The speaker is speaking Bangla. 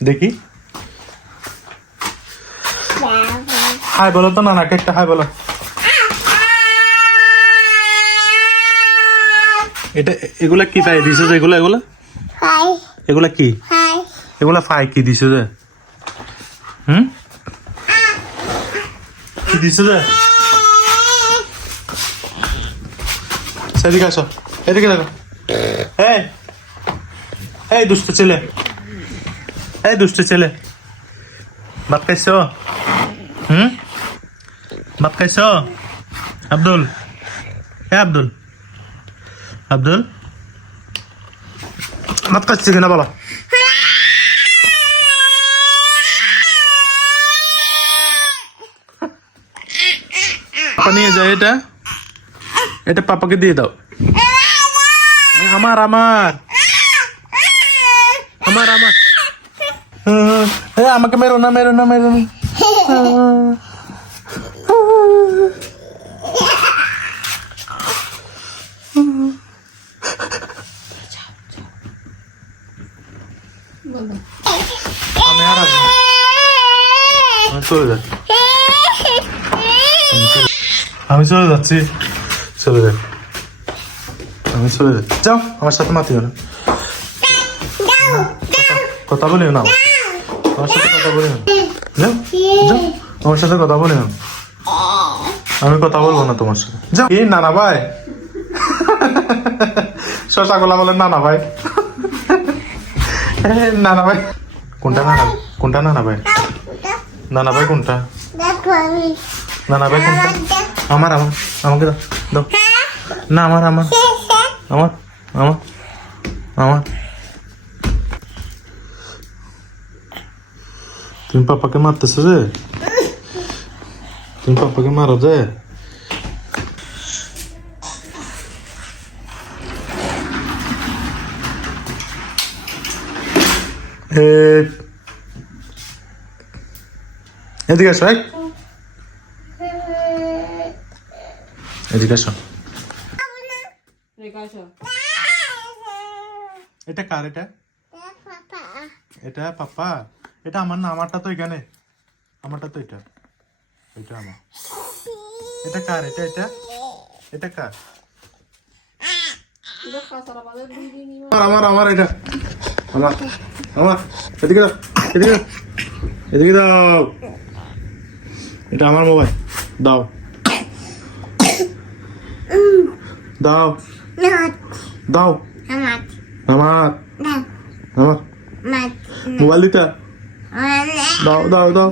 দেখি হাই বলো তো নানাকে একটা হাই বলো। এটা এগুলা কি তাই দিছো যে এগুলা এগুলা এগুলা কি এগুলা ফাই কি দিছো যে কি দিছো যে এদিকে আসো এদিকে দেখো এই এই দুষ্ট ছেলে ভাত খাইছো ভাত খাইছো আব্দুল আব্দুল আব্দুল ভাত খাচ্ছি কিনা বলো পাপা নিয়ে যায় এটা এটা পাপাকে দিয়ে দাও আমার আমার আমার আমার আমাকে মেরো না মেরো না মেরো না আমি আর চলে যাচ্ছি আমি চলে যাচ্ছি চলে যাই আমি চলে যাচ্ছি যাও আমার সাথে মাতিও না কথা বলিও না আমার সাথে কথা বলিও না যাও যাও আমার সাথে কথা বলিও না আমি কথা বলবো না তোমার সাথে যাও এই নানা ভাই শশা গোলা বলেন নানা ভাই নানা ভাই কোনটা নানা ভাই নানা ভাই কোনটা নানা ভাই কোনটা আমার আমার আমাকে দাও দাও না আমার আমার আমার আমার আমার তুমি পাপাকে মারতেছো যে তুমি পাপাকে মারো যে এদিকে আসো এদিকে আসো এটা কার এটা এটা পাপা এটা আমার না আমারটা তো এখানে আমারটা তো এটা এটা আমার এটা কার এটা এটা এটা কার আমার আমার এটা আমার আমার এদিকে দাও এদিকে দাও এদিকে দাও এটা আমার মোবাইল দাও দাও দাও আমার আমার মোবাইল দিতে দাও দাও দাও